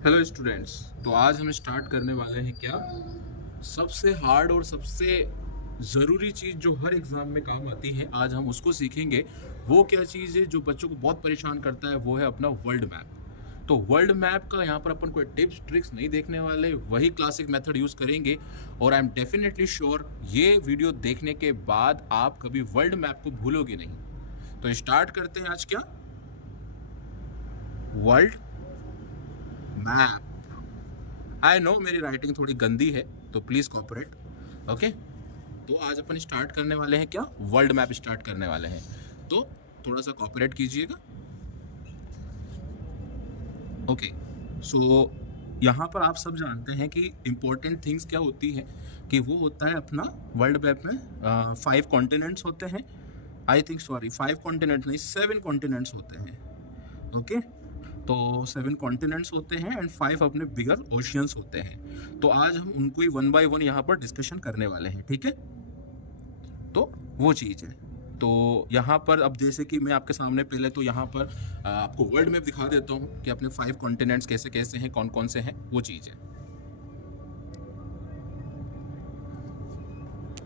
Hello students. तो आज हम स्टार्ट करने वाले हैं क्या, सबसे हार्ड और सबसे ज़रूरी चीज़ जो हर एग्ज़ाम में काम आती है, आज हम उसको सीखेंगे। वो क्या चीज़ है जो बच्चों को बहुत परेशान करता है, वो है अपना वर्ल्ड मैप। तो वर्ल्ड मैप का यहाँ पर अपन कोई टिप्स ट्रिक्स नहीं देखने वाले, वही क्लासिक मेथड यूज़ करेंगे। और आई एम डेफिनेटली श्योर ये वीडियो देखने के बाद आप कभी वर्ल्ड मैप को भूलोगे नहीं। तो स्टार्ट करते हैं आज क्या, वर्ल्ड मैप। आई नो मेरी राइटिंग थोड़ी गंदी है, तो प्लीज़ कॉपरेट। ओके, तो आज अपन स्टार्ट करने वाले हैं क्या, वर्ल्ड मैप स्टार्ट करने वाले हैं। तो थोड़ा सा कॉपरेट कीजिएगा। ओके, सो यहाँ पर आप सब जानते हैं कि इम्पोर्टेंट थिंग्स क्या होती है, कि वो होता है अपना वर्ल्ड मैप में 5 कॉन्टिनेंट्स होते हैं। आई थिंक सॉरी 5 कॉन्टिनेंट्स नहीं, 7 कॉन्टिनेंट्स होते हैं। ओके, तो 7 कॉन्टिनेंट्स होते हैं एंड 5 अपने बिगर ओशियंस होते हैं। तो आज हम उनको ही वन बाय वन यहाँ पर डिस्कशन करने वाले हैं, ठीक है। तो वो चीज़ है। तो यहाँ पर अब जैसे कि मैं आपके सामने पहले तो यहाँ पर आपको वर्ल्ड मैप दिखा देता हूँ कि अपने 5 कॉन्टिनेंट्स कैसे कैसे हैं, कौन कौन से हैं, वो चीज़ है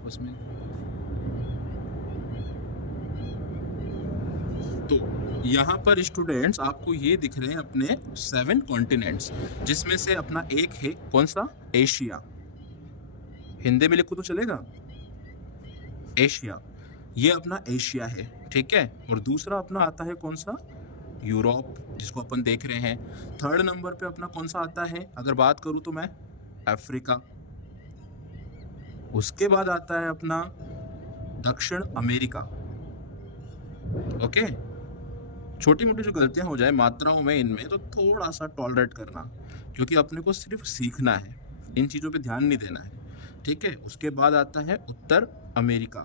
उसमें। तो यहाँ पर स्टूडेंट्स आपको ये दिख रहे हैं अपने 7 कॉन्टिनेंट्स, जिसमें से अपना एक है कौन सा, एशिया। हिंदी में लिखो तो चलेगा, एशिया। ये अपना एशिया है, ठीक है। और दूसरा अपना आता है कौन सा, यूरोप, जिसको अपन देख रहे हैं। थर्ड नंबर पे अपना कौन सा आता है, अगर बात करूं तो मैं, अफ्रीका। उसके बाद आता है अपना दक्षिण अमेरिका। ओके, छोटी मोटी जो गलतियां हो जाए मात्राओं में इनमें, तो थोड़ा सा टॉलरेट करना, क्योंकि अपने को सिर्फ सीखना है, इन चीज़ों पे ध्यान नहीं देना है, ठीक है। उसके बाद आता है उत्तर अमेरिका,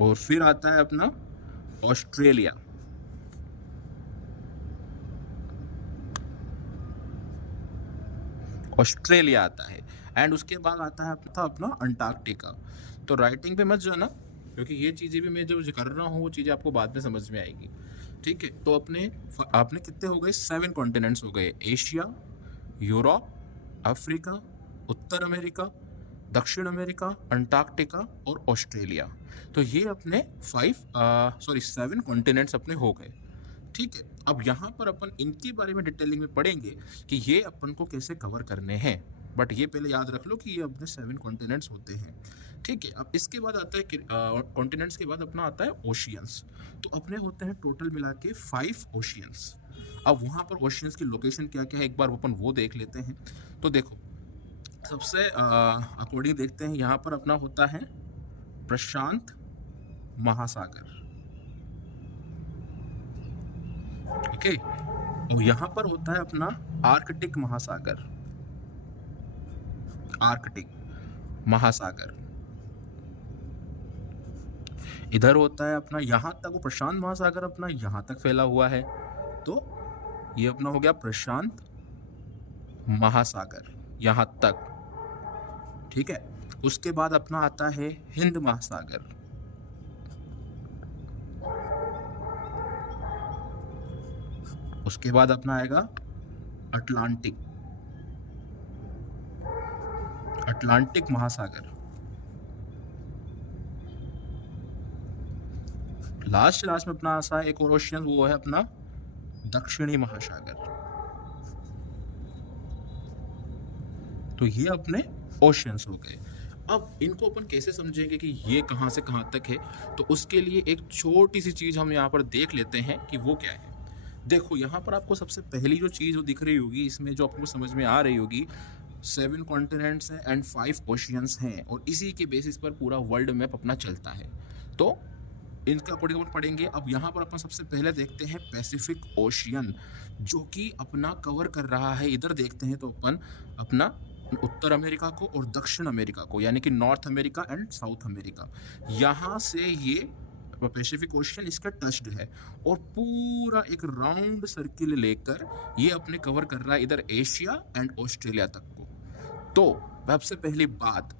और फिर आता है अपना ऑस्ट्रेलिया। ऑस्ट्रेलिया आता है। एंड उसके बाद आता है अपना अंटार्कटिका। तो राइटिंग पे मत जाना, क्योंकि ये चीज़ें भी मैं जो कर रहा हूँ वो चीज़ें आपको बाद में समझ में आएगी, ठीक है। तो अपने आपने कितने हो गए, 7 कॉन्टिनेंट्स हो गए, एशिया, यूरोप, अफ्रीका, उत्तर अमेरिका, दक्षिण अमेरिका, अंटार्कटिका और ऑस्ट्रेलिया। तो ये अपने 7 कॉन्टिनेंट्स अपने हो गए, ठीक है। अब यहाँ पर अपन इनके बारे में डिटेलिंग में पढ़ेंगे कि ये अपन को कैसे कवर करने हैं। बट ये पहले याद रख लो कि ये अपने 7 कॉन्टिनेंट्स होते हैं, ठीक है। अब इसके बाद आता है कॉन्टिनेंट्स के बाद अपना आता है ओशियंस। तो अपने होते हैं टोटल मिला के 5 ओशियंस। अब वहाँ पर ओशियंस की लोकेशन क्या क्या है, एक बार अपन वो देख लेते हैं। तो देखो, सबसे अकॉर्डिंग देखते हैं, यहाँ पर अपना होता है प्रशांत महासागर, ओके। और यहाँ पर होता है अपना आर्कटिक महासागर, आर्कटिक महासागर। इधर होता है अपना, यहाँ तक वो प्रशांत महासागर अपना यहाँ तक फैला हुआ है, तो ये अपना हो गया प्रशांत महासागर यहाँ तक, ठीक है। उसके बाद अपना आता है हिंद महासागर, उसके बाद अपना आएगा अटलांटिक, अटलांटिक महासागर। लास्ट लास्ट में अपना ऐसा एक और ओशियन, वो है अपना दक्षिणी महासागर। तो ये अपने ओशियंस हो गए। अब इनको अपन कैसे समझेंगे कि ये कहाँ से कहाँ तक है, तो उसके लिए एक छोटी सी चीज़ हम यहाँ पर देख लेते हैं कि वो क्या है। देखो, यहाँ पर आपको सबसे पहली जो चीज़ दिख रही होगी, इसमें जो आपको समझ में आ रही होगी, 7 कॉन्टिनेंट्स हैं एंड 5 ओशियंस हैं, और इसी के बेसिस पर पूरा वर्ल्ड मैप अपना चलता है। तो इनका अकॉर्डिंग अपन पढ़ेंगे। अब यहाँ पर अपन सबसे पहले देखते हैं पैसिफिक ओशियन, जो कि अपना कवर कर रहा है, इधर देखते हैं तो अपन अपना उत्तर अमेरिका को और दक्षिण अमेरिका को, यानी कि north America and south America. यहाँ से ये पैसिफिक ओशियन इसका टच्ड है, और पूरा एक राउंड सर्किल लेकर ये अपने कवर कर रहा है इधर एशिया एंड ऑस्ट्रेलिया तक को। तो सबसे पहली बात,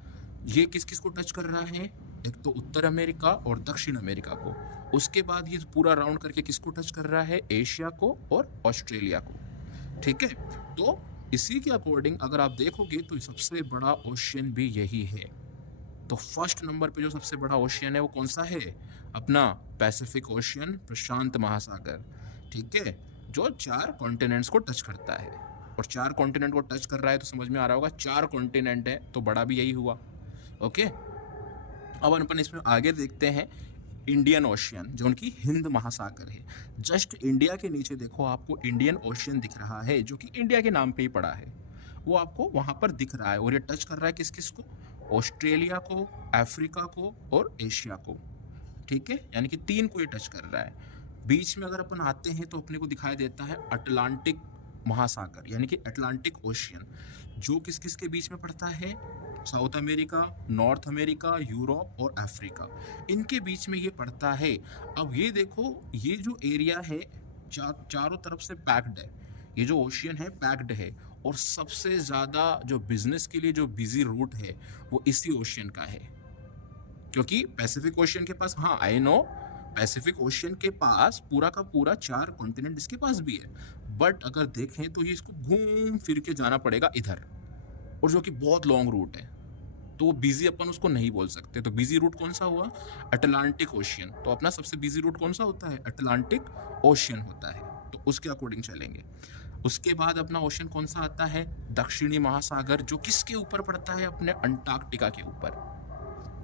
ये किस किस को टच कर रहा है, एक तो उत्तर अमेरिका और दक्षिण अमेरिका को। उसके बाद ये पूरा राउंड करके किसको टच कर रहा है, एशिया को और ऑस्ट्रेलिया को। ठीक है। तो इसी के अकॉर्डिंग अगर आप देखोगे तो सबसे बड़ा ओशियन भी यही है। तो फर्स्ट नंबर पे जो सबसे बड़ा ओशियन है वो कौन सा है? अपना पैसिफिक ओशियन, प्रशांत महासागर, ठीक है, जो 4 कॉन्टिनेंट्स को टच करता है। और 4 कॉन्टिनेंट को टच कर रहा है तो समझ में आ रहा होगा 4 कॉन्टिनेंट है तो बड़ा भी यही हुआ। ओके, अब अपन इसमें आगे देखते हैं इंडियन ओशियन, जो उनकी हिंद महासागर है। जस्ट इंडिया के नीचे देखो आपको इंडियन ओशियन दिख रहा है, जो कि इंडिया के नाम पे ही पड़ा है। वो आपको वहां पर दिख रहा है और ये टच कर रहा है किस किस को? ऑस्ट्रेलिया को, अफ्रीका को और एशिया को, ठीक है, यानी कि 3 को ये टच कर रहा है। बीच में अगर अपन आते हैं तो अपने को दिखाई देता है अटलांटिक महासागर, यानी कि अटलांटिक ओशियन, जो किस किस के बीच में पड़ता है? South America, north America, Europe और अफ्रीका, इनके बीच में ये पड़ता है। अब ये देखो, ये जो एरिया है चारों तरफ से पैक्ड है, ये जो ओशियन है पैक्ड है, और सबसे ज़्यादा जो बिजनेस के लिए जो बिजी रूट है वो इसी ओशियन का है। क्योंकि पैसिफिक ओशियन के पास, हाँ आई नो, पैसिफिक ओशियन के पास पूरा का पूरा 4 कॉन्टिनेंट इसके पास भी है, बट अगर देखें तो ये इसको घूम फिर के जाना पड़ेगा इधर, और जो कि बहुत लॉन्ग रूट है, तो वो बिजी अपन उसको नहीं बोल सकते। तो बिजी रूट कौन सा हुआ? Atlantic ocean. तो अपना सबसे बिजी रूट कौन सा होता है? अटलांटिक ओशियन होता है, तो उसके अकॉर्डिंग चलेंगे। उसके बाद अपना ओशियन कौन सा आता है? दक्षिणी महासागर, जो किसके ऊपर पड़ता है? अपने अंटार्कटिका के ऊपर।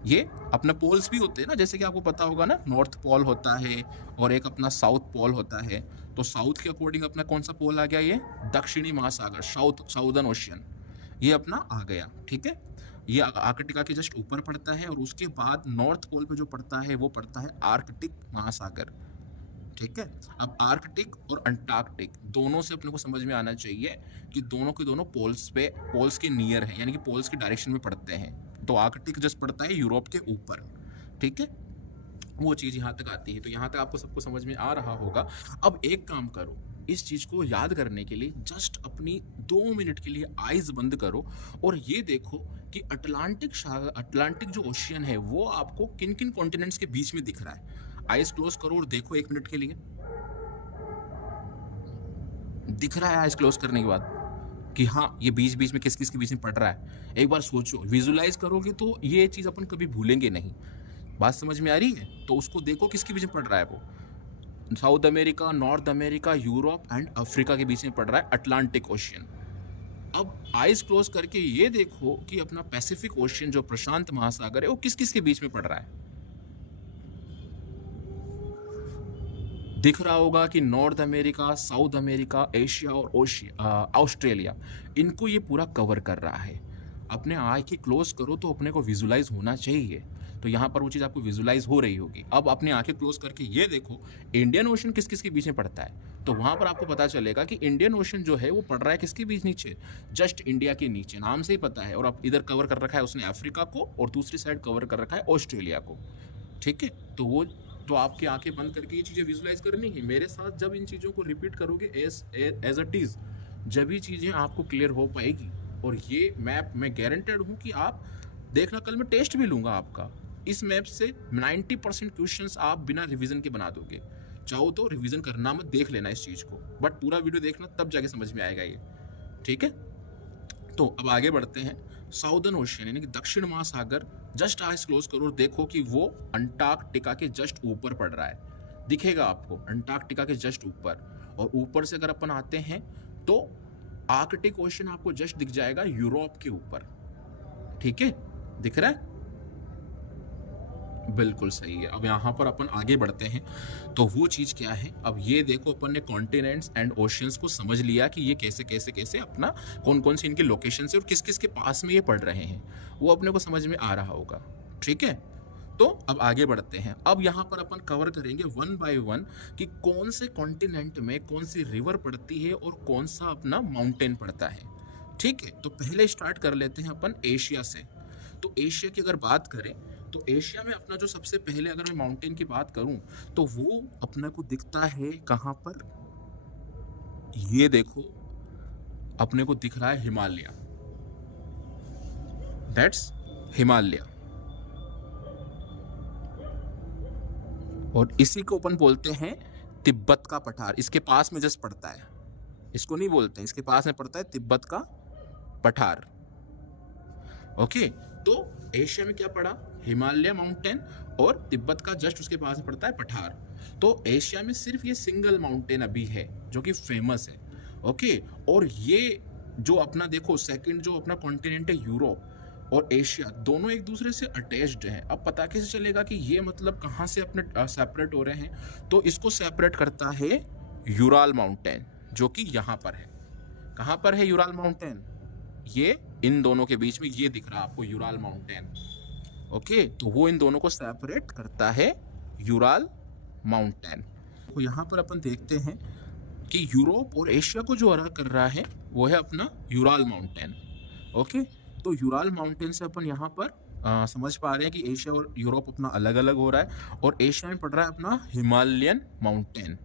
ये अपने पोल्स भी होते हैं ना, जैसे कि आपको पता होगा ना, नॉर्थ पोल होता है और एक अपना साउथ पोल होता है। तो साउथ के अकॉर्डिंग अपना कौन सा पोल आ गया? ये दक्षिणी महासागर, साउदर्न ओशियन, ये अपना आ गया, ठीक है। ये आर्कटिका के जस्ट ऊपर पड़ता है, और उसके बाद नॉर्थ पोल पे जो पड़ता है वो पड़ता है आर्कटिक महासागर, ठीक है। अब आर्कटिक और अंटार्कटिक दोनों से अपने को समझ में आना चाहिए कि दोनों के दोनों पोल्स के नियर है, यानी कि पोल्स के डायरेक्शन में पड़ते हैं। तो आर्कटिक जस्ट पड़ता है यूरोप के ऊपर, ठीक है, वो चीज़ यहाँ तक आती है। तो यहाँ तक आपको सबको समझ में आ रहा होगा। अब एक काम करो, इस चीज़ को याद करने के लिए जस्ट अपनी 2 मिनट के लिए आइज बंद करो और ये देखो कि अटलांटिक जो ओशियन है वो आपको किन किन कॉन्टिनेंट्स के बीच में दिख रहा है। आइज क्लोज करो और देखो 1 मिनट के लिए, दिख रहा है आइज क्लोज करने के बाद कि हाँ ये बीच बीच में किस किस के बीच में पड़ रहा है? एक बार सोचो, विजुलाइज करोगे तो ये चीज़ अपन कभी भूलेंगे नहीं। बात समझ में आ रही है? तो उसको देखो किसके बीच में पड़ रहा है वो। South America, north America, Europe and Africa के बीच में पड़ रहा है अटलांटिक ओशियन। अब आइज क्लोज करके ये देखो कि अपना पैसिफिक ओशियन जो प्रशांत महासागर है वो किस किस के बीच में पड़ रहा है। दिख रहा होगा कि north America, south America, Asia और ऑस्ट्रेलिया, इनको ये पूरा कवर कर रहा है। अपने आई की क्लोज करो तो अपने को विजुलाइज होना चाहिए। तो यहाँ पर वो चीज़ आपको विजुलाइज हो रही होगी। अब अपनी आंखें क्लोज करके ये देखो इंडियन ओशन किस किस के बीच में पड़ता है। तो वहाँ पर आपको पता चलेगा कि इंडियन ओशन जो है वो पड़ रहा है किसके बीच? नीचे, जस्ट इंडिया के नीचे, नाम से ही पता है। और अब इधर कवर कर रखा है उसने अफ्रीका को, और दूसरी साइड कवर कर रखा है ऑस्ट्रेलिया को, ठीक है। तो आपकी आंखें बंद करके ये चीज़ें विजुलाइज करनी है। मेरे साथ जब इन चीज़ों को रिपीट करोगे एज इट इज़, जब ये चीज़ें आपको क्लियर हो पाएगी। और ये मैप मैं गारंटेड हूँ कि आप देखना, कल मैं टेस्ट भी लूँगा आपका, इस मैप से 90% क्वेश्चंस आप बिना रिवीजन के बना दोगे। चाहो तो रिवीजन करना मत, देख लेना इस चीज़ को, बट पूरा वीडियो देखना, तब जाके समझ में आएगा ये, ठीक है। तो अब आगे बढ़ते हैं। साउदर्न ओशियन यानी कि दक्षिण महासागर, जस्ट आइज क्लोज करो और देखो कि वो अंटार्कटिका के जस्ट ऊपर पड़ रहा है। दिखेगा आपको अंटार्कटिका के जस्ट ऊपर। और ऊपर से अगर अपन आते हैं तो आर्कटिक ओशियन आपको जस्ट दिख जाएगा यूरोप के ऊपर, ठीक है, दिख रहा है? बिल्कुल सही है। अब यहाँ पर अपन आगे बढ़ते हैं। तो वो चीज़ क्या है? अब ये देखो, अपन ने कॉन्टिनेंट्स एंड ओशियंस को समझ लिया कि ये कैसे कैसे कैसे अपना कौन कौन से इनके लोकेशन से और किस किस के पास में ये पड़ रहे हैं, वो अपने को समझ में आ रहा होगा, ठीक है। तो अब आगे बढ़ते हैं। अब यहाँ पर अपन कवर करेंगे 1 बाय 1 कि कौन से कॉन्टिनेंट में कौन सी रिवर पड़ती है और कौन सा अपना माउंटेन पड़ता है, ठीक है। तो पहले स्टार्ट कर लेते हैं अपन एशिया से। तो एशिया की अगर बात करें तो एशिया में अपना जो सबसे पहले, अगर मैं माउंटेन की बात करूं तो वो अपने को दिखता है कहां पर? ये देखो, अपने को दिख रहा है हिमालय, दैट्स हिमालय। और इसी को अपन बोलते हैं तिब्बत का पठार, इसके पास में जस्ट पड़ता है, इसको नहीं बोलते, इसके पास में पड़ता है तिब्बत का पठार। ओके, तो एशिया में क्या पड़ा, हिमालय माउंटेन और तिब्बत का जस्ट उसके पास में पड़ता है पठार। तो एशिया में सिर्फ ये सिंगल माउंटेन अभी है जो कि फेमस है। ओके, और ये जो अपना देखो सेकंड जो अपना कॉन्टिनेंट है यूरोप और एशिया, दोनों एक दूसरे से अटैच्ड हैं। अब पता कैसे चलेगा कि ये मतलब कहाँ से अपने सेपरेट हो रहे हैं, तो इसको सेपरेट करता है यूराल माउंटेन, जो कि यहाँ पर है। कहाँ पर है यूराल माउंटेन, ये इन दोनों के बीच में ये दिख रहा है आपको यूराल माउंटेन। ओके, तो वो इन दोनों को सेपरेट करता है यूराल माउंटेन। तो यहाँ पर अपन देखते हैं कि यूरोप और एशिया को जो अलग कर रहा है वो है अपना यूराल माउंटेन। ओके, तो यूराल माउंटेन से अपन यहाँ पर समझ पा रहे हैं कि एशिया और यूरोप अपना अलग अलग हो रहा है, और एशिया में पड़ रहा है अपना हिमालयन माउंटेन।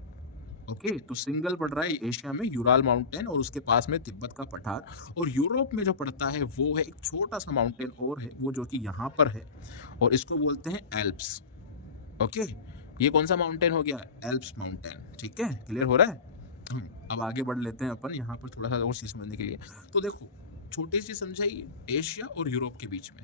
ओके, तो सिंगल पड़ रहा है एशिया में यूराल माउंटेन और उसके पास में तिब्बत का पठार, और यूरोप में जो पड़ता है वो है एक छोटा सा माउंटेन और है वो जो कि यहाँ पर है, और इसको बोलते हैं एल्प्स। ओके, ये कौन सा माउंटेन हो गया, एल्प्स माउंटेन। ठीक है, क्लियर हो रहा है। अब आगे बढ़ लेते हैं अपन यहाँ पर थोड़ा सा और चीज समझने के लिए। तो देखो छोटी सी समझाइए, एशिया और यूरोप के बीच में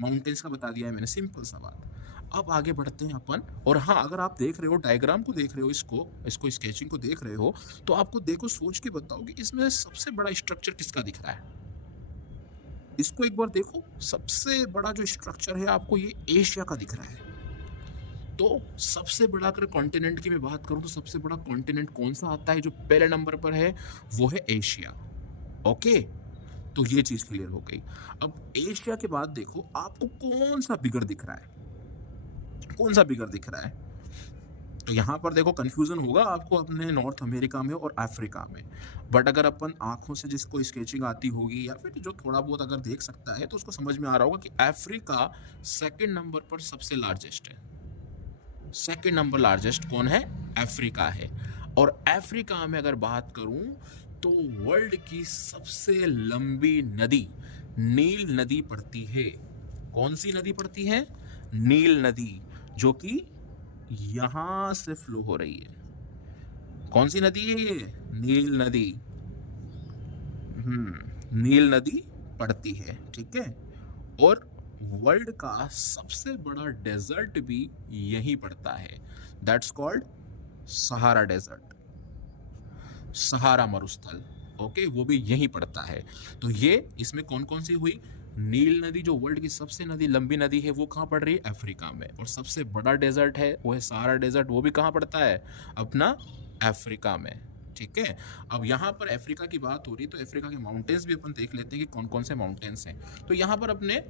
माउंटेन्स का बता दिया है मैंने, सिंपल सा बात। अब आगे बढ़ते हैं अपन, और हाँ अगर आप देख रहे हो डायग्राम को देख रहे हो, इसको स्केचिंग को देख रहे हो, तो आपको देखो सोच के बताओ कि इसमें सबसे बड़ा स्ट्रक्चर किसका दिख रहा है। इसको एक बार देखो, सबसे बड़ा जो स्ट्रक्चर है आपको ये एशिया का दिख रहा है। तो सबसे बड़ा अगर कॉन्टिनेंट की मैं बात करूं तो सबसे बड़ा कॉन्टिनेंट कौन सा आता है, जो पहले नंबर पर है वो है एशिया। ओके, तो ये चीज क्लियर हो गई। अब एशिया के बाद देखो आपको कौन सा बिगर दिख रहा है, कौन सा बिगर दिख रहा है। तो यहाँ पर देखो कंफ्यूजन होगा आपको अपने नॉर्थ अमेरिका में और अफ्रीका में, बट अगर अपन आंखों से जिसको स्केचिंग आती होगी या फिर जो थोड़ा बहुत अगर देख सकता है तो उसको समझ में आ रहा होगा कि अफ्रीका सेकंड नंबर पर सबसे लार्जेस्ट है। सेकंड नंबर लार्जेस्ट कौन है, अफ्रीका है। और अफ्रीका में अगर बात करूं तो वर्ल्ड की सबसे लंबी नदी नील नदी पड़ती है। कौन सी नदी पड़ती है, नील नदी, जो कि यहां से फ्लो हो रही है। कौन सी नदी है ये, नील नदी। नील नदी पड़ती है। ठीक है, और वर्ल्ड का सबसे बड़ा डेजर्ट भी यहीं पड़ता है, दैट्स कॉल्ड सहारा डेजर्ट, सहारा मरुस्थल। ओके, वो भी यहीं पड़ता है। तो ये इसमें कौन कौन सी हुई, नील नदी जो वर्ल्ड की सबसे लंबी नदी है वो कहाँ पड़ रही है, अफ्रीका में, और सबसे बड़ा डेजर्ट है वो है सहारा डेजर्ट, वो भी कहाँ पड़ता है, अपना अफ्रीका में। ठीक है, अब यहाँ पर अफ्रीका की बात हो रही तो अफ्रीका के माउंटेन्स भी अपन देख लेते हैं कि कौन कौन से माउंटेन्स हैं। तो यहाँ पर अपने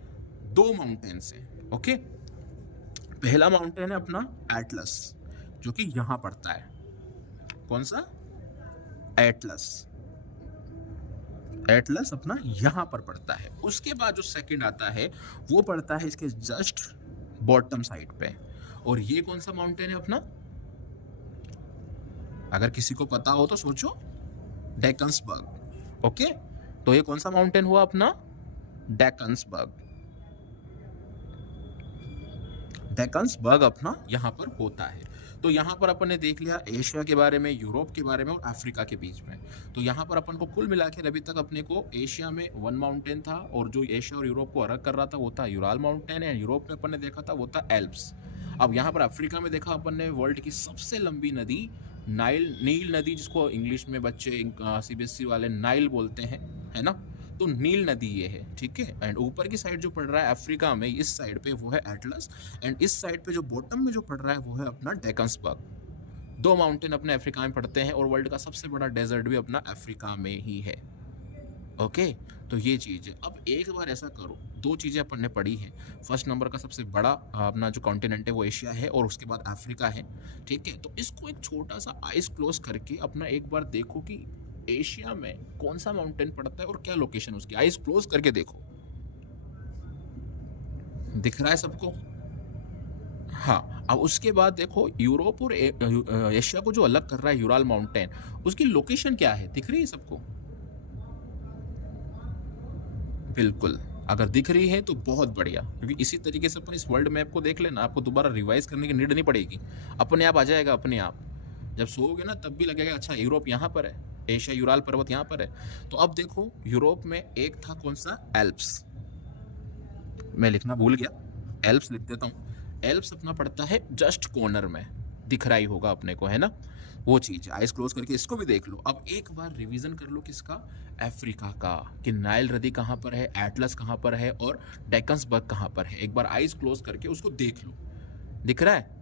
दो माउंटेन्स हैं। ओके, पहला माउंटेन है अपना एटलस, जो कि यहां पड़ता है। कौन सा, एटलस, एटलस अपना यहां पर पड़ता है। उसके बाद जो सेकंड आता है वो पड़ता है इसके जस्ट बॉटम साइड पे, और ये कौन सा माउंटेन है अपना, अगर किसी को पता हो तो सोचो, डेकन्सबर्ग। ओके, तो ये कौन सा माउंटेन हुआ अपना, डेकन्सबर्ग। डेकन्सबर्ग अपना यहाँ पर होता है। तो यहाँ पर अपन ने देख लिया एशिया के बारे में, यूरोप के बारे में और अफ्रीका के बीच में। तो यहाँ पर अपन को कुल मिला के अभी तक अपने को एशिया में वन माउंटेन था, और जो एशिया और यूरोप को अलग कर रहा था वो था यूराल माउंटेन, एंड यूरोप में अपन ने देखा था वो था एल्प्स। अब यहाँ पर अफ्रीका में देखा अपन ने वर्ल्ड की सबसे लंबी नदी नील नदी, जिसको इंग्लिश में बच्चे CBSE वाले नाइल बोलते हैं, है ना, तो नील नदी ये है। ठीक है, एंड ऊपर की साइड जो पड़ रहा है अफ्रीका में, इस साइड पे वो है एटलस, एंड इस साइड पे जो बॉटम में जो पड़ रहा है वो है अपना डेकन्सबर्ग। दो माउंटेन अपने अफ्रीका में पड़ते हैं, और वर्ल्ड का सबसे बड़ा डेजर्ट भी अपना अफ्रीका में ही है। ओके, तो ये चीज़ है। अब एक बार ऐसा करो, दो चीज़ें अपन ने पढ़ी हैं। फर्स्ट नंबर का सबसे बड़ा अपना जो कॉन्टिनेंट है वो एशिया है, और उसके बाद अफ्रीका है। ठीक है, तो इसको एक छोटा सा आइज क्लोज करके अपना एक बार देखो कि एशिया में कौन सा माउंटेन पड़ता है और क्या लोकेशन उसकी, आइज क्लोज करके देखो, दिख रहा है सबको। हाँ, अब उसके बाद देखो यूरोप और एशिया को जो अलग कर रहा है यूराल माउंटेन, उसकी लोकेशन क्या है, दिख रही है सबको, बिल्कुल। अगर दिख रही है तो बहुत बढ़िया, क्योंकि इसी तरीके से अपन इस वर्ल्ड मैप को देख लेना, आपको दोबारा रिवाइज करने की नीड नहीं पड़ेगी, अपने आप आ जाएगा। अपने आप जब सोओगे ना तब भी लगेगा अच्छा यूरोप यहाँ पर है, एशिया यूराल पर्वत यहाँ पर है। तो अब देखो यूरोप में एक था कौन सा, एल्प्स, मैं लिखना भूल गया, एल्प्स लिख देता हूँ। एल्प्स अपना पड़ता है जस्ट कॉर्नर में, दिख रहा ही होगा अपने को, है ना, वो चीज़। आइस क्लोज करके इसको भी देख लो। अब एक बार रिवीजन कर लो किसका, अफ्रीका का, कि नाइल नदी कहाँ पर है, एटलस कहाँ पर है और डेकन्सबर्ग कहाँ पर है। एक बार आइस क्लोज करके उसको देख लो, दिख रहा है।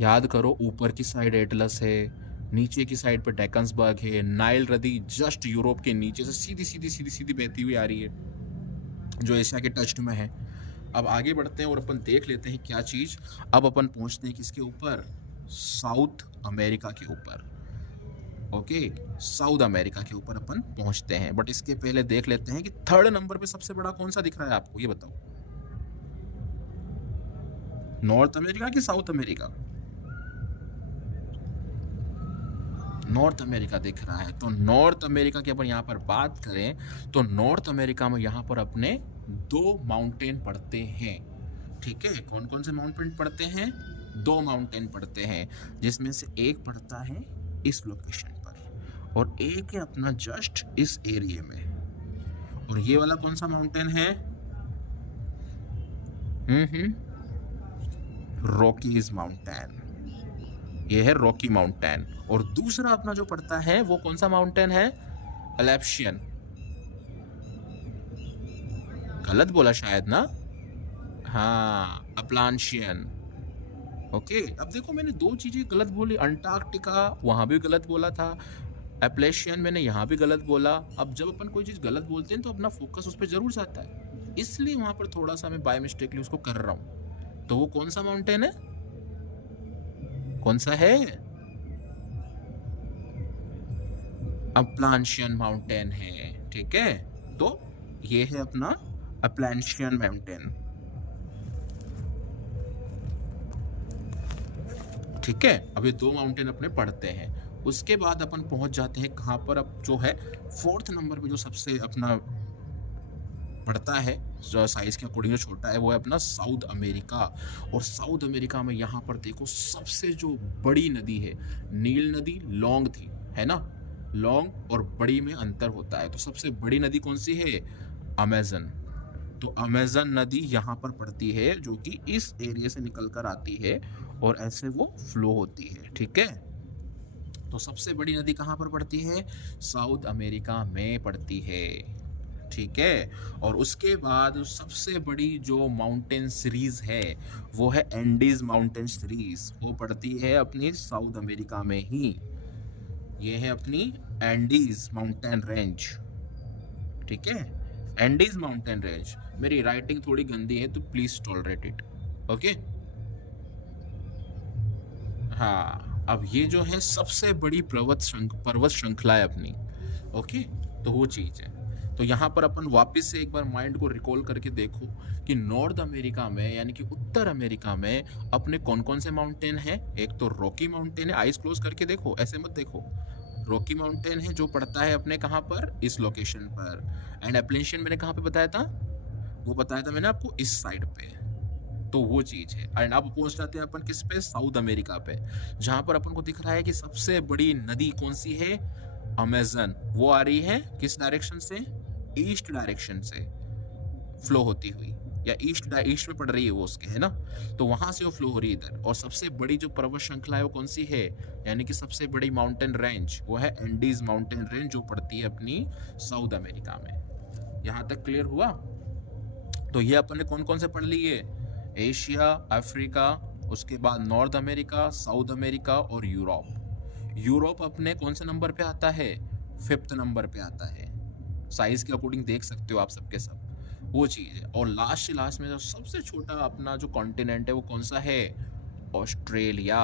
याद करो, ऊपर की साइड एटलस है, नीचे की साइड पर डेकन्सबर्ग है, नाइल नदी जस्ट यूरोप के नीचे से सीधी सीधी सीधी सीधी बहती हुई आ रही है, जो एशिया के टच में है। अब आगे बढ़ते हैं और अपन देख लेते हैं क्या चीज़। अब अपन पहुंचते हैं किसके ऊपर, साउथ अमेरिका के ऊपर। ओके, साउथ अमेरिका के ऊपर अपन पहुंचते हैं, बट इसके पहले देख लेते हैं कि थर्ड नंबर पे सबसे बड़ा कौन सा दिख रहा है आपको, ये बताओ। नॉर्थ अमेरिका कि साउथ अमेरिका? नॉर्थ अमेरिका दिख रहा है। तो नॉर्थ अमेरिका की अपन यहाँ पर बात करें तो नॉर्थ अमेरिका में यहाँ पर अपने 2 माउंटेन पड़ते हैं, ठीक है। कौन कौन से माउंटेन पड़ते हैं, 2 माउंटेन पड़ते हैं, जिसमें से एक पड़ता है इस लोकेशन पर और एक है अपना जस्ट इस एरिया में। और ये वाला कौन सा माउंटेन है, रॉकीज माउंटेन, ये है रॉकी माउंटेन। और दूसरा अपना जो पड़ता है वो कौन सा माउंटेन है, एलेप्शियन। गलत बोला शायद ना, हाँ, अपलांशियन। ओके, अब देखो मैंने 2 चीजें गलत बोली, अंटार्कटिका वहां भी गलत बोला था, एप्लेशियन मैंने यहाँ भी गलत बोला। अब जब अपन कोई चीज गलत बोलते हैं तो अपना फोकस उस पर जरूर जाता है, इसलिए वहां पर थोड़ा सा मैं बाय मिस्टेकली उसको कर रहा हूं। तो वो कौन सा माउंटेन है, कौन सा है, अपलांशियन माउंटेन है, ठीक है। तो ये है अपना अपलांशियन माउंटेन, ठीक है। अब ये 2 माउंटेन अपने पढ़ते हैं। उसके बाद अपन पहुंच जाते हैं कहाँ पर, अब जो है 4th नंबर पे जो सबसे अपना पड़ता है, जो साइज के अकॉर्डिंग जो छोटा है, वो है अपना साउथ अमेरिका। और साउथ अमेरिका में यहाँ पर देखो सबसे जो बड़ी नदी है, नील नदी लॉन्ग थी, है ना, लॉन्ग और बड़ी में अंतर होता है। तो सबसे बड़ी नदी कौन सी है, अमेजन। तो अमेजन नदी यहाँ पर पड़ती है, जो कि इस एरिया से निकल कर आती है और ऐसे वो फ्लो होती है, ठीक है। तो सबसे बड़ी नदी कहाँ पर पड़ती है, साउथ अमेरिका में पड़ती है, ठीक है। और उसके बाद सबसे बड़ी जो माउंटेन सीरीज है वो है एंडीज माउंटेन सीरीज, वो पड़ती है अपनी साउथ अमेरिका में ही। ये है अपनी एंडीज माउंटेन रेंज, ठीक है, एंडीज माउंटेन रेंज। मेरी राइटिंग थोड़ी गंदी है तो प्लीज टॉलरेट इट, ओके। हाँ, अब ये जो है सबसे बड़ी पर्वत श्रृंखला है अपनी, ओके। तो वो चीज़ है। तो यहाँ पर अपन वापस से एक बार माइंड को रिकॉल करके देखो कि नॉर्थ अमेरिका में यानी कि उत्तर अमेरिका में अपने कौन कौन से माउंटेन हैं। एक तो रॉकी माउंटेन है, आइज क्लोज करके देखो, ऐसे मत देखो। रॉकी माउंटेन है जो पड़ता है अपने कहाँ पर, इस लोकेशन पर। एंड एप्लेशियन मैंने कहाँ पे बताया था, वो बताया था मैंने आपको इस साइड पे। तो वो चीज है। एंड अब पहुंच जाते हैं अपन किस पे, साउथ अमेरिका पे, जहां पर अपन को दिख रहा है कि सबसे बड़ी नदी कौन सी है, अमेजन। वो आ रही है किस डायरेक्शन से, ईस्ट डायरेक्शन से फ्लो होती हुई, या ईस्ट में पड़ रही है वो उसके, है ना। तो वहां से वो फ्लो हो रही है इधर। और सबसे बड़ी जो पर्वत श्रृंखला है वो कौन सी है, यानी कि सबसे बड़ी माउंटेन रेंज वो है एंडीज माउंटेन रेंज, जो पड़ती है अपनी साउथ अमेरिका में। यहां तक क्लियर हुआ। तो ये अपन ने कौन कौन से पढ़ लिए, एशिया, अफ्रीका, उसके बाद नॉर्थ अमेरिका, साउथ अमेरिका और यूरोप। यूरोप अपने कौन से नंबर पे आता है, 5th नंबर पे आता है। साइज के अकॉर्डिंग देख सकते हो आप सबके सब, वो चीज़ है। और लास्ट में जो सबसे छोटा अपना जो कॉन्टिनेंट है वो कौन सा है, ऑस्ट्रेलिया।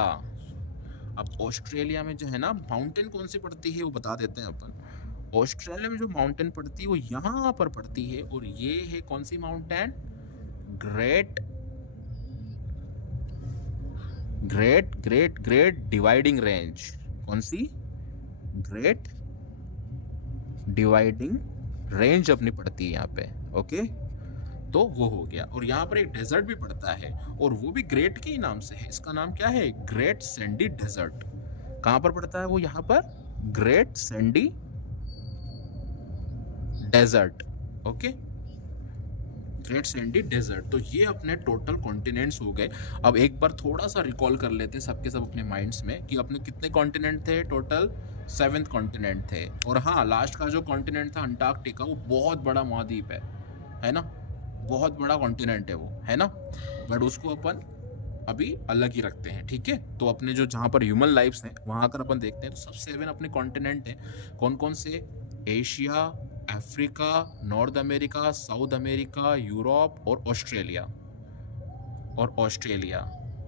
अब ऑस्ट्रेलिया में जो है ना माउंटेन कौन सी पड़ती है वो बता देते हैं अपन। ऑस्ट्रेलिया में जो माउंटेन पड़ती है वो यहाँ पर पड़ती है, और ये है कौन सी mountain, great great great great dividing range. कौन सी, ग्रेट डिवाइडिंग रेंज अपनी पड़ती है यहाँ पे, ओके। तो वो हो गया। और यहाँ पर एक डेजर्ट भी पड़ता है, और वो भी ग्रेट के ही नाम से है। इसका नाम क्या है, ग्रेट सैंडी डेजर्ट। कहाँ पर पड़ता है वो? यहाँ पर Great Sandy Desert. Okay, Great Sandy Desert. तो ये अपने टोटल कॉन्टिनेंट्स हो गए। अब एक बार थोड़ा सा रिकॉल कर लेते हैं सबके सब अपने माइंड्स में कि अपने कितने कॉन्टिनेंट थे टोटल? 7th कॉन्टिनेंट थे। और हाँ, लास्ट का जो कॉन्टिनेंट था अंटार्कटिका, वो बहुत बड़ा महाद्वीप है ना, बहुत बड़ा कॉन्टिनेंट है वो, है ना, बट उसको अपन अभी अलग ही रखते हैं, ठीक है। तो अपने जो जहाँ पर ह्यूमन लाइफ्स हैं वहाँ अगर अपन देखते हैं तो सब 7 अपने कॉन्टिनेंट हैं। कौन कौन से? Asia, Africa, north America, south America, Europe और ऑस्ट्रेलिया।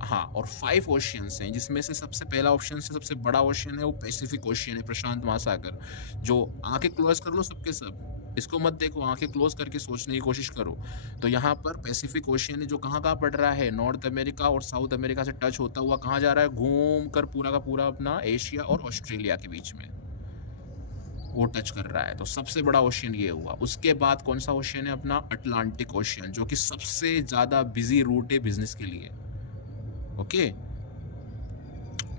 हाँ, और 5 ओशियंस हैं, जिसमें से सबसे पहला ऑप्शन से सबसे बड़ा ओशियन है वो पैसिफिक ओशियन है, प्रशांत महासागर। जो आंखें क्लोज कर लो सबके सब, इसको मत देखो, आंखें क्लोज करके सोचने की कोशिश करो। तो यहाँ पर पैसिफिक ओशियन है जो कहाँ कहाँ पड़ रहा है? नॉर्थ अमेरिका और साउथ अमेरिका से टच होता हुआ कहाँ जा रहा है? घूम कर पूरा का पूरा अपना एशिया और ऑस्ट्रेलिया के बीच में वो टच कर रहा है। तो सबसे बड़ा ओशियन ये हुआ। उसके बाद कौन सा ओशियन है? अपना अटलांटिक ओशियन, जो कि सबसे ज़्यादा बिजी रूट है बिजनेस के लिए। ओके,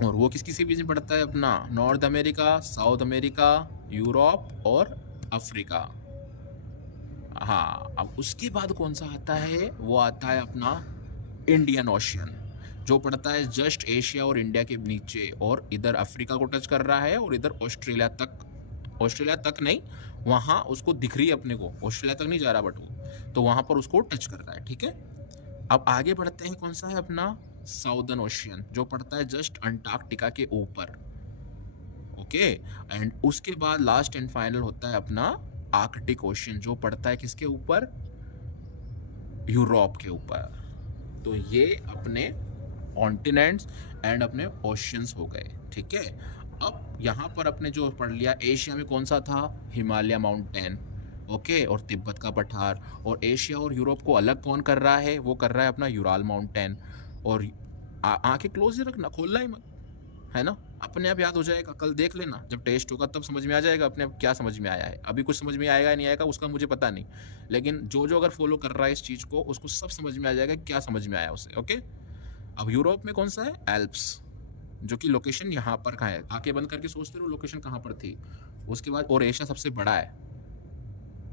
और वो किस किसी बीच में पड़ता है? अपना north America, south America, Europe और अफ्रीका। हाँ, अब उसके बाद कौन सा आता है? वो आता है अपना इंडियन ओशियन, जो पड़ता है जस्ट एशिया और इंडिया के नीचे, और इधर अफ्रीका को टच कर रहा है और इधर ऑस्ट्रेलिया तक नहीं, वहाँ उसको दिख रही है अपने को, ऑस्ट्रेलिया तक नहीं जा रहा बट वो, तो वहाँ पर उसको टच कर रहा है, ठीक है। अब आगे बढ़ते हैं, कौन सा है? अपना साउदर्न ओशियन, जो पड़ता है जस्ट अंटार्कटिका के ऊपर। ओके, एंड उसके बाद लास्ट एंड फाइनल होता है अपना आर्कटिक ओशियन, जो पड़ता है किसके ऊपर? यूरोप के ऊपर। तो ये अपने कॉन्टिनेंट्स एंड अपने ओशियंस हो गए, ठीक है। अब यहाँ पर अपने जो पढ़ लिया, एशिया में कौन सा था? हिमालय माउंटेन, ओके, और तिब्बत का पठार। और एशिया और यूरोप को अलग कौन कर रहा है? वो कर रहा है अपना यूराल माउंटेन। और आंखें क्लोज ही रखना, खोलना ही मत, है ना, अपने आप याद हो जाएगा। कल देख लेना, जब टेस्ट होगा तब समझ में आ जाएगा अपने आप क्या समझ में आया है। अभी कुछ समझ में आएगा या नहीं आएगा उसका मुझे पता नहीं, लेकिन जो जो अगर फॉलो कर रहा है इस चीज़ को, उसको सब समझ में आ जाएगा क्या समझ में आया उसे। ओके, अब यूरोप में कौन सा है? एल्प्स, जो कि लोकेशन यहाँ पर कहाँ है? आंखें बंद करके सोचते रहो लोकेशन कहाँ पर थी। उसके बाद, और एशिया सबसे बड़ा है।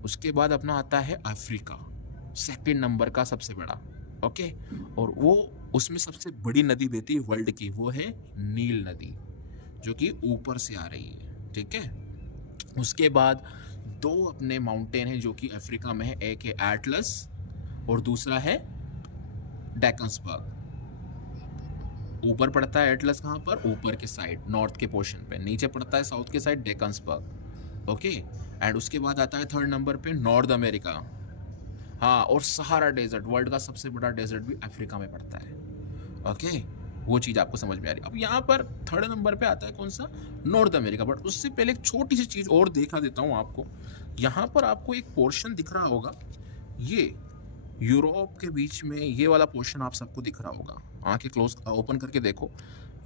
उसके बाद अपना आता है अफ्रीका, 2nd नंबर का सबसे बड़ा। ओके, और वो उसमें सबसे बड़ी नदी बहती है वर्ल्ड की, वो है नील नदी, जो कि ऊपर से आ रही है, ठीक है। उसके बाद 2 अपने माउंटेन हैं जो कि अफ्रीका में है, एक है एटलस और दूसरा है डेकन्सबर्ग। ऊपर पड़ता है एटलस, कहाँ पर? ऊपर के साइड, नॉर्थ के पोर्शन पे। नीचे पड़ता है साउथ के साइड, डेकन्सबर्ग। ओके, एंड उसके बाद आता है 3rd नंबर पे नॉर्थ अमेरिका। हाँ, और सहारा डेजर्ट, वर्ल्ड का सबसे बड़ा डेजर्ट भी अफ्रीका में पड़ता है। ओके, वो चीज़ आपको समझ में आ रही है। अब यहाँ पर 3rd नंबर पे आता है कौन सा? North America. बट उससे पहले एक छोटी सी चीज़ और दिखा देता हूँ आपको। यहाँ पर आपको एक पोर्शन दिख रहा होगा, ये यूरोप के बीच में ये वाला पोर्शन आप सबको दिख रहा होगा। आंखें क्लोज ओपन करके देखो,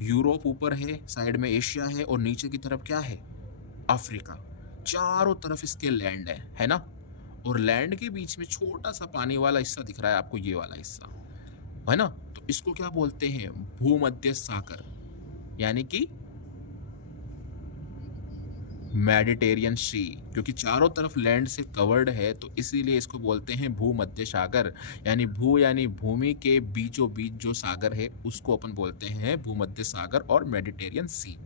यूरोप ऊपर है, साइड में एशिया है, और नीचे की तरफ क्या है? अफ्रीका। चारों तरफ इसके लैंड है ना, और लैंड के बीच में छोटा सा पानी वाला हिस्सा दिख रहा है आपको, ये वाला हिस्सा, है ना। तो इसको क्या बोलते हैं? भूमध्य सागर, यानी कि मेडिटेरियन सी। क्योंकि चारों तरफ लैंड से कवर्ड है, तो इसीलिए इसको बोलते हैं भूमध्य सागर। यानी भू यानी भूमि के बीचों बीच जो सागर है उसको अपन बोलते हैं भूमध्य सागर और मेडिटेरियन सी।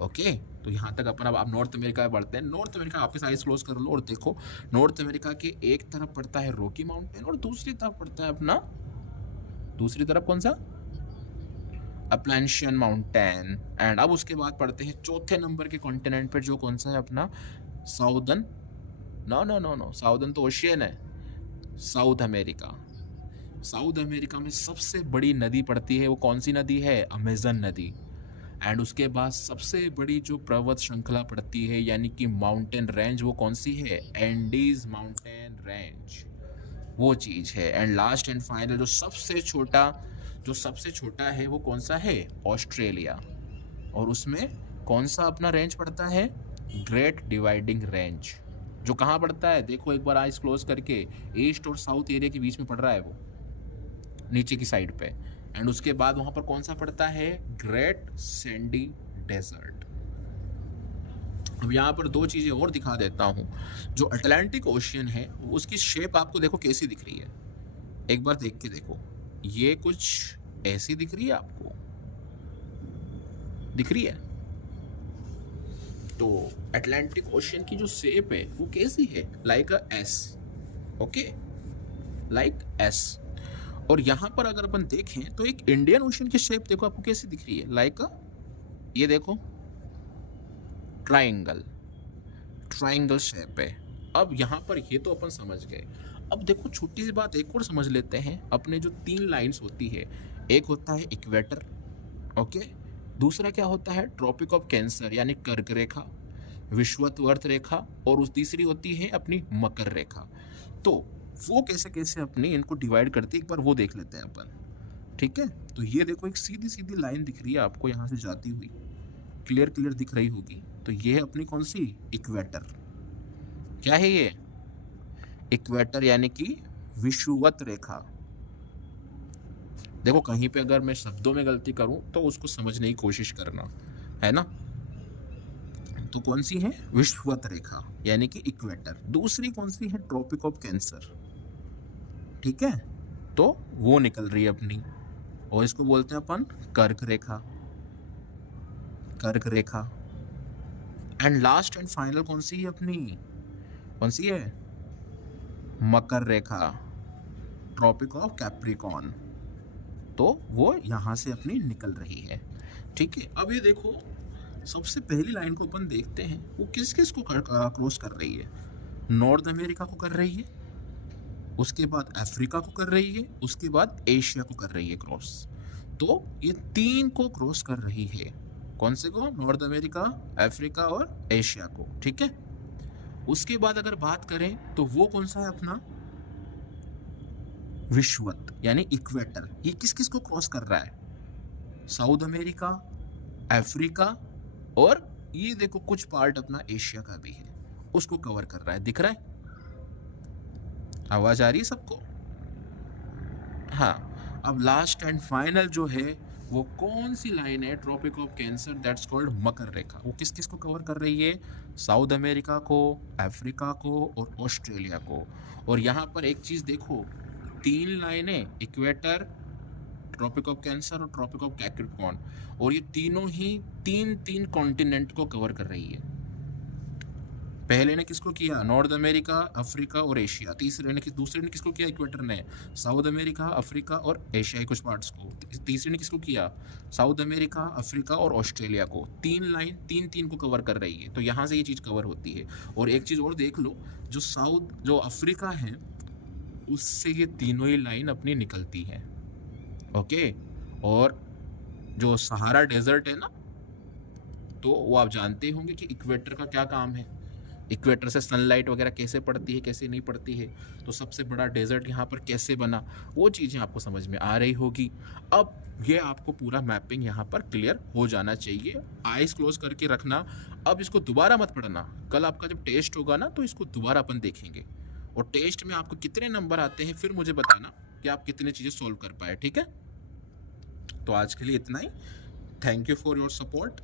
ओके, तो यहाँ तक अपन अब आप नॉर्थ अमेरिका में बढ़ते हैं। नॉर्थ अमेरिका, आपके आइज क्लोज कर लो और देखो, नॉर्थ अमेरिका के एक तरफ पड़ता है रॉकी माउंटेन और दूसरी तरफ पड़ता है अपना, दूसरी तरफ कौन सा? अपलैंशियन माउंटेन। एंड अब उसके बाद पढ़ते हैं 4थे नंबर के कॉन्टिनेंट पर, जो कौन सा है अपना? साउदर्न, नो, साउदर्न तो ओशियन है, साउथ अमेरिका। साउथ अमेरिका में सबसे बड़ी नदी पड़ती है, वो कौन सी नदी है? अमेजन नदी। एंड उसके बाद सबसे बड़ी जो पर्वत श्रृंखला पड़ती है, यानी कि माउंटेन रेंज, वो कौन सी है? एंडीज माउंटेन रेंज, वो चीज़ है। एंड लास्ट एंड फाइनल जो सबसे छोटा है वो कौन सा है? ऑस्ट्रेलिया। और उसमें कौन सा अपना रेंज पड़ता है? ग्रेट डिवाइडिंग रेंज, जो कहाँ पड़ता है? देखो एक बार आइज क्लोज करके, ईस्ट और साउथ एरिया के बीच में पड़ रहा है वो, नीचे की साइड पे। एंड उसके बाद वहाँ पर कौन सा पड़ता है? Great Sandy Desert. अब यहाँ पर दो चीज़ें और दिखा देता हूँ। जो अटलांटिक ओशियन है उसकी शेप आपको देखो कैसी दिख रही है, एक बार देख के देखो। ये कुछ ऐसी दिख रही है आपको, दिख रही है? तो अटलांटिक ओशियन की जो शेप है वो कैसी है, लाइक अ एस। Okay, like S. और यहाँ पर अगर अपन देखें तो एक इंडियन ओशियन की शेप देखो आपको कैसी दिख रही है, लाइक अ, ये देखो ट्राइंगल, ट्राइंगल शेप है। अब यहाँ पर ये तो अपन समझ गए। अब देखो छोटी सी बात एक और समझ लेते हैं। अपने जो 3 लाइंस होती है, एक होता है इक्वेटर, ओके, दूसरा क्या होता है ट्रॉपिक ऑफ कैंसर यानी कर्क रेखा, विषुवत रेखा, और उस तीसरी होती है अपनी मकर रेखा। तो वो कैसे कैसे अपनी इनको डिवाइड करती है एक बार वो देख लेते हैं अपन, ठीक है? तो ये देखो एक सीधी सीधी लाइन दिख रही है आपको यहाँ से जाती हुई, क्लियर क्लियर दिख रही होगी। तो ये है अपनी कौन सी, इक्वेटर। क्या है ये, इक्वेटर यानी कि विषुवत रेखा। देखो कहीं पे अगर मैं शब्दों में गलती करूं तो उसको समझने की कोशिश करना, है ना? तो कौन सी है, विषुवत रेखा यानी कि इक्वेटर। दूसरी कौन सी है, ट्रॉपिक ऑफ कैंसर, ठीक है? तो वो निकल रही है अपनी, और इसको बोलते हैं अपन कर्क रेखा, कर्क रेखा। एंड लास्ट एंड फाइनल कौन सी है अपनी, कौन सी है, मकर रेखा, ट्रॉपिक ऑफ कैप्रिकॉन। तो वो यहाँ से अपनी निकल रही है, ठीक है? अब ये देखो सबसे पहली लाइन को अपन देखते हैं, वो किस किस को क्रॉस कर रही है। नॉर्थ अमेरिका को कर रही है, उसके बाद अफ्रीका को कर रही है, उसके बाद एशिया को कर रही है क्रॉस। तो ये 3 को क्रॉस कर रही है। कौन से को, नॉर्थ अमेरिका, अफ्रीका और एशिया को, ठीक है? उसके बाद अगर बात करें तो वो कौन सा है अपना, विषुवत यानी इक्वेटर। ये किस किस को क्रॉस कर रहा है, साउथ अमेरिका, अफ्रीका, और ये देखो कुछ पार्ट अपना एशिया का भी है, उसको कवर कर रहा है। दिख रहा है, आवाज आ रही है सबको? हाँ। अब लास्ट एंड फाइनल जो है वो कौन सी लाइन है, tropic of cancer, that's called मकर रेखा। वो किस किस को कवर कर रही है, साउथ अमेरिका को, अफ्रीका को और ऑस्ट्रेलिया को। और यहाँ पर एक चीज़ देखो, 3 लाइनें, इक्वेटर, ट्रॉपिक ऑफ कैंसर और ट्रॉपिक ऑफ कैप्रिकॉर्न, और ये तीनों ही 3 कॉन्टिनेंट को कवर कर रही है। पहले ने किसको किया, नॉर्थ अमेरिका, अफ्रीका और एशिया। दूसरे ने किसको किया, इक्वेटर ने साउथ अमेरिका, अफ्रीका और एशिया कुछ पार्ट्स को। तीसरे ने किसको किया, साउथ अमेरिका, अफ्रीका और ऑस्ट्रेलिया को। 3 लाइन 3 को कवर कर रही है। तो यहाँ से ये चीज़ कवर होती है। और एक चीज़ और देख लो, जो अफ्रीका है उससे ये तीनों ही लाइन अपनी निकलती है, ओके? और जो सहारा डेजर्ट है ना, तो वो आप जानते होंगे कि इक्वेटर का क्या काम है, इक्वेटर से सनलाइट वगैरह कैसे पड़ती है, कैसे नहीं पड़ती है, तो सबसे बड़ा डेजर्ट यहाँ पर कैसे बना, वो चीज़ें आपको समझ में आ रही होगी। अब ये आपको पूरा मैपिंग यहाँ पर क्लियर हो जाना चाहिए। आइज क्लोज करके रखना। अब इसको दोबारा मत पढ़ना, कल आपका जब टेस्ट होगा ना तो इसको दोबारा अपन देखेंगे, और टेस्ट में आपको कितने नंबर आते हैं फिर मुझे बताना कि आप कितनी चीज़ें सोल्व कर पाए, ठीक है? तो आज के लिए इतना ही। Thank you for your support.